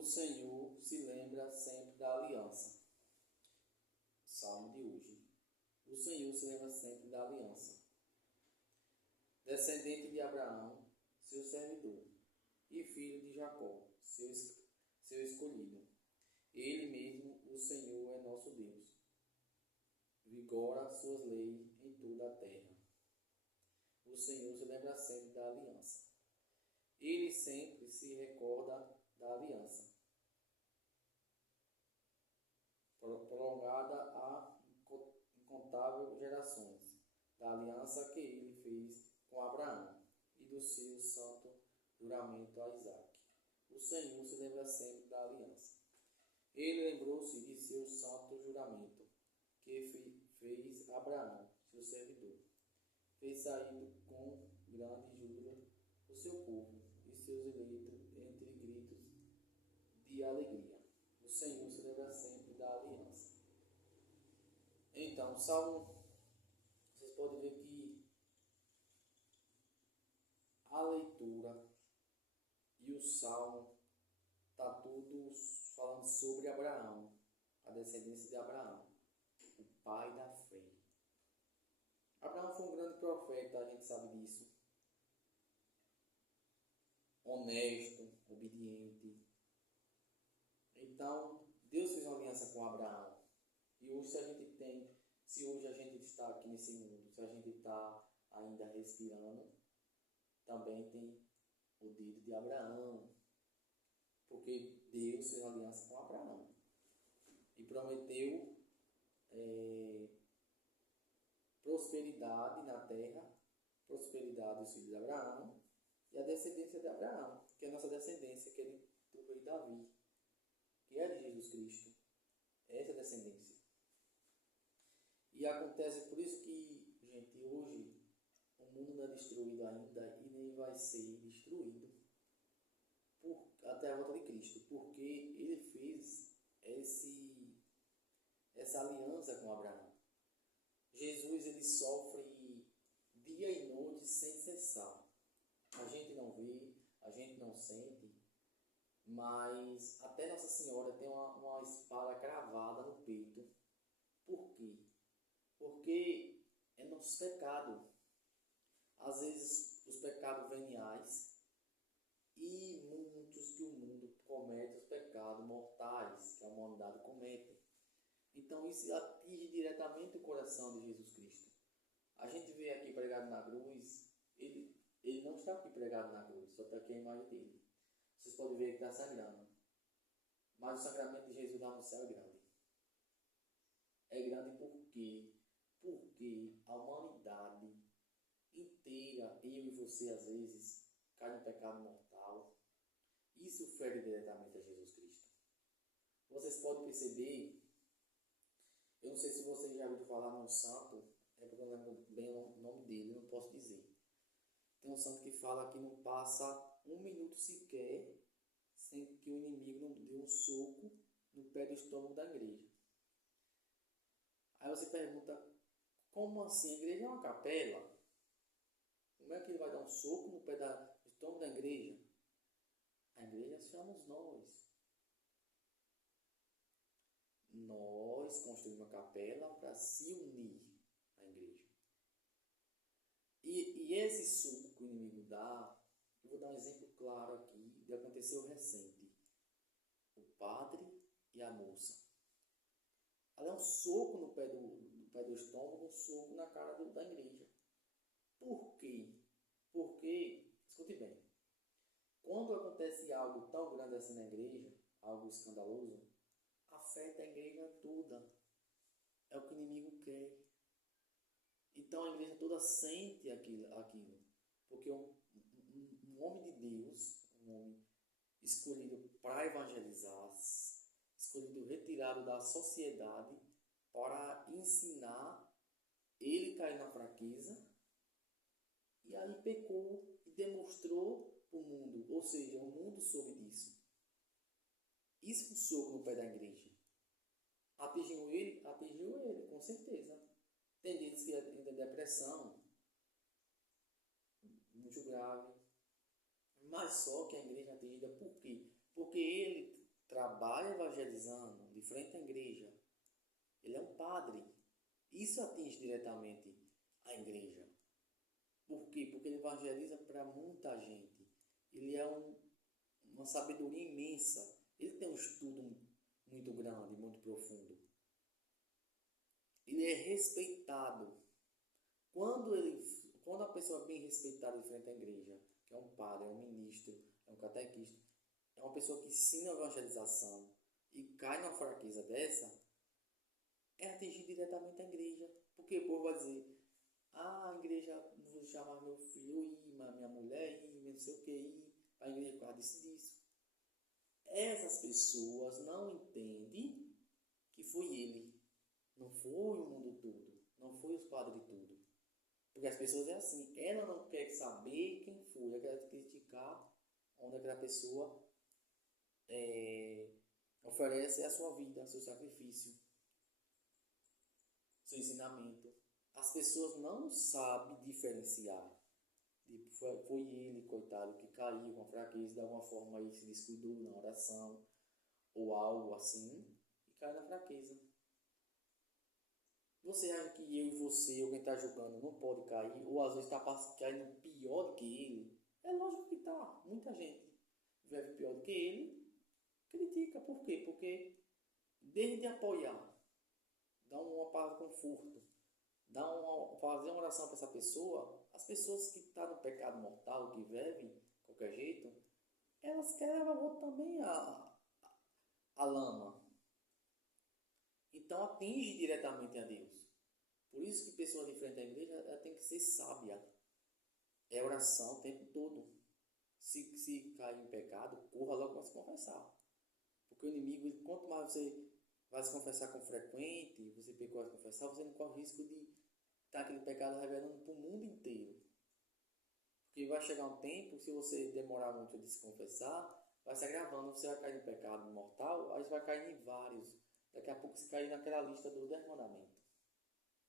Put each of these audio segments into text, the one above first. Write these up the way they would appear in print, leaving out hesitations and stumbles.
O Senhor se lembra sempre da aliança. Salmo de hoje. O Senhor se lembra sempre da aliança. Descendente de Abraão, seu servidor, e filho de Jacó, seu escolhido. Ele mesmo, o Senhor, é nosso Deus. Vigora suas leis em toda a terra. O Senhor se lembra sempre da aliança. Ele sempre se recorda da aliança, prolongada a incontáveis gerações, da aliança que ele fez com Abraão e do seu santo juramento a Isaque. O Senhor se lembra sempre da aliança. Ele lembrou-se de seu santo juramento, que fez Abraão, seu servidor. Fez sair com grande júbilo o seu povo e seus eleitos entre gritos de alegria. O Senhor se lembra sempre da aliança. Então, o Salmo, vocês podem ver que a leitura e o Salmo está tudo falando sobre Abraão, a descendência de Abraão, o pai da fé. Abraão foi um grande profeta, a gente sabe disso. Honesto, obediente. Então, Deus fez uma aliança com Abraão. E hoje, se hoje a gente está aqui nesse mundo, se a gente está ainda respirando, também tem o dedo de Abraão. Porque Deus fez uma aliança com Abraão. E prometeu prosperidade na terra, prosperidade dos filhos de Abraão e a descendência de Abraão, que é a nossa descendência, que é do rei Davi, que é de Jesus Cristo. Essa é a descendência. E acontece por isso que, gente, hoje o mundo não é destruído ainda e nem vai ser destruído até a volta de Cristo, porque ele fez essa aliança com Abraão. Jesus, ele sofre dia e noite sem cessar. A gente não vê, a gente não sente, mas até Nossa Senhora tem uma espada cravada no peito. Por quê? Porque é nosso pecado. Às vezes os pecados veniais e muitos que o mundo comete, os pecados mortais que a humanidade comete. Então isso atinge diretamente o coração de Jesus Cristo. A gente vê aqui pregado na cruz, ele não está aqui pregado na cruz, só está aqui a imagem dele. Vocês podem ver que está sangrando. Mas o sangramento de Jesus lá no céu é grande. É grande por quê? Porque a humanidade inteira, eu e você às vezes, cai no pecado mortal. Isso fere diretamente a Jesus Cristo. Vocês podem perceber, eu não sei se vocês já ouviram falar num santo, é porque eu não lembro bem o nome dele, não posso dizer. Tem um santo que fala que não passa um minuto sequer sem que o inimigo não dê um soco no pé do estômago da igreja. Aí você pergunta, como assim? A igreja é uma capela? Como é que ele vai dar um soco no pé do estômago da igreja? A igreja somos nós. Nós construímos uma capela para se unir à igreja. E esse soco que o inimigo dá, eu vou dar um exemplo claro aqui de aconteceu recente. O padre e a moça. Ela é um soco no pé do estômago, um soco na cara da igreja. Por quê? Porque, escute bem, quando acontece algo tão grande assim na igreja, algo escandaloso, afeta a igreja toda. É o que o inimigo quer. Então a igreja toda sente aquilo. Porque um homem de Deus, um homem escolhido para evangelizar, escolhido retirado da sociedade para ensinar, ele caiu na fraqueza e aí pecou e demonstrou para o mundo, ou seja, o mundo soube disso. Isso é um soco no pé da igreja. Atingiu ele, com certeza. Tem deles que ainda depressão, muito grave. Mas só que a igreja é atingida por quê? Porque ele trabalha evangelizando de frente à igreja, ele é um padre. Isso atinge diretamente a igreja. Por quê? Porque ele evangeliza para muita gente. Ele é uma sabedoria imensa. Ele tem um estudo muito grande, muito profundo. Ele é respeitado. Quando a pessoa é bem respeitada de frente à igreja, que é um padre, é um ministro, é um catequista, é uma pessoa que ensina a evangelização e cai numa fraqueza dessa, é atingir diretamente a igreja. Porque o povo vai dizer, a igreja, não vou chamar meu filho ir, minha mulher ir, não sei o que ir, para a igreja por causa disso. Essas pessoas não entendem que foi ele, não foi o mundo todo, não foi os padres tudo. Porque as pessoas é assim, ela não quer saber quem foi, ela quer criticar onde aquela pessoa oferece a sua vida, seu sacrifício, seu ensinamento. As pessoas não sabem diferenciar. Foi ele, coitado, que caiu com a fraqueza, de alguma forma ele se descuidou na oração, ou algo assim, e caiu na fraqueza. Você acha que eu e você, ou quem está jogando, não pode cair, ou às vezes está caindo pior do que ele? É lógico que está. Muita gente vive pior do que ele, critica. Por quê? Porque desde de apoiar, dar uma palavra de conforto, fazer uma oração para essa pessoa, as pessoas que estão no pecado mortal, que vivem de qualquer jeito, elas querem levar o outro também a lama. Então atinge diretamente a Deus. Por isso que pessoas de frente à igreja ela tem que ser sábia. É oração o tempo todo. Se cair em pecado, corra logo para se confessar. Porque o inimigo, quanto mais você vai se confessar com frequente, você pecou a se confessar, você não corre o risco de estar aquele pecado revelando para o mundo inteiro. Porque vai chegar um tempo, se você demorar muito de se confessar, vai se agravando, você vai cair no pecado mortal, aí você vai cair em vários. Daqui a pouco você cai naquela lista dos 10 mandamentos.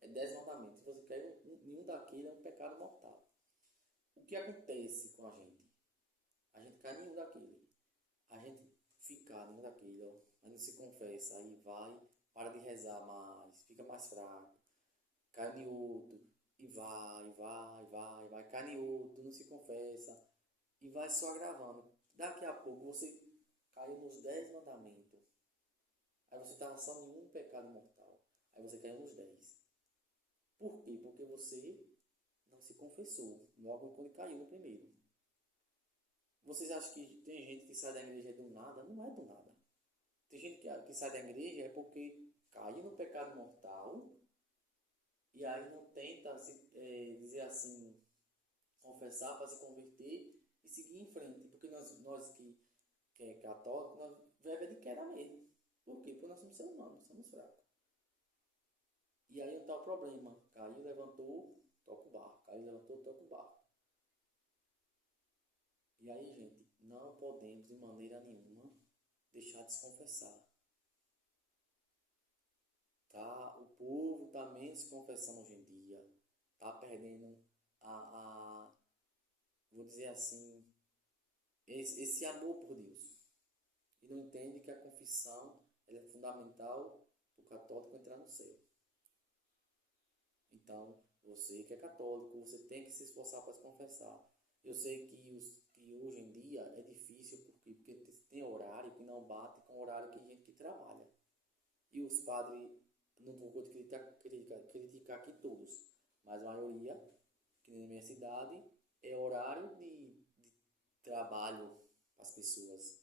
É 10 mandamentos. Se você cair em um daquele, é um pecado mortal. O que acontece com a gente? A gente cai em um daquele. A gente fica em um daquele, ó. A gente se confessa, aí vai, para de rezar mais, fica mais fraco. Cai em outro, e vai, cai em outro, não se confessa. E vai só agravando. Daqui a pouco você caiu nos 10 mandamentos. Aí você estava só em um pecado mortal. Aí você caiu nos 10. Por quê? Porque você não se confessou logo quando caiu no primeiro. Vocês acham que tem gente que sai da igreja do nada? Não é do nada. Tem gente que sai da igreja é porque caiu no pecado mortal e aí não tenta dizer assim, confessar para se converter e seguir em frente. Porque nós que é católico, nós vivemos de queda mesmo. Por quê? Porque nós somos seres humanos, somos fracos. E aí está o problema. Caiu, levantou, toca o barco. Caiu, levantou, toca o barco. E aí, gente, não podemos de maneira nenhuma deixar de se confessar. Tá? O povo está menos se confessando hoje em dia. Está perdendo vou dizer assim, esse amor por Deus. E não entende que a confissão ela é fundamental para o católico entrar no céu. Então, você que é católico, você tem que se esforçar para se confessar. Eu sei que hoje em dia é difícil porque tem horário que não bate com o horário que a gente que trabalha. E os padres, não vou criticar aqui todos, mas a maioria, que na minha cidade, é horário de trabalho para as pessoas.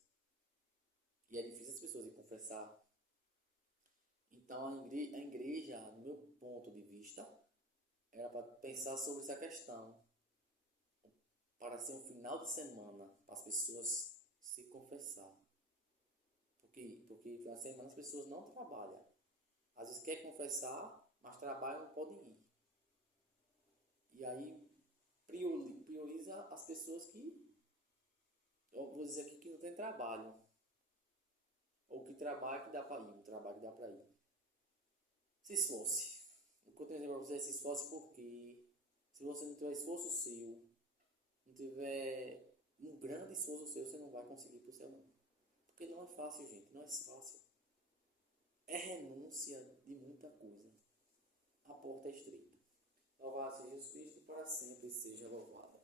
E é difícil as pessoas confessar. Então a igreja, no meu ponto de vista, era para pensar sobre essa questão. Para ser um final de semana, para as pessoas se confessar. Porque no final de semana as pessoas não trabalham. Às vezes quer confessar, mas trabalham não podem ir. E aí prioriza as pessoas que, eu vou dizer aqui, que não tem trabalho. Ou que trabalha que dá para ir, o trabalho que dá para ir. Se esforce. O que eu tenho a dizer para você é se esforce porque se você não tiver esforço seu, não tiver um grande esforço seu, você não vai conseguir para o céu não. Porque não é fácil, gente, não é fácil. É renúncia de muita coisa. A porta é estreita. Louvado seja Jesus Cristo, para sempre seja louvado.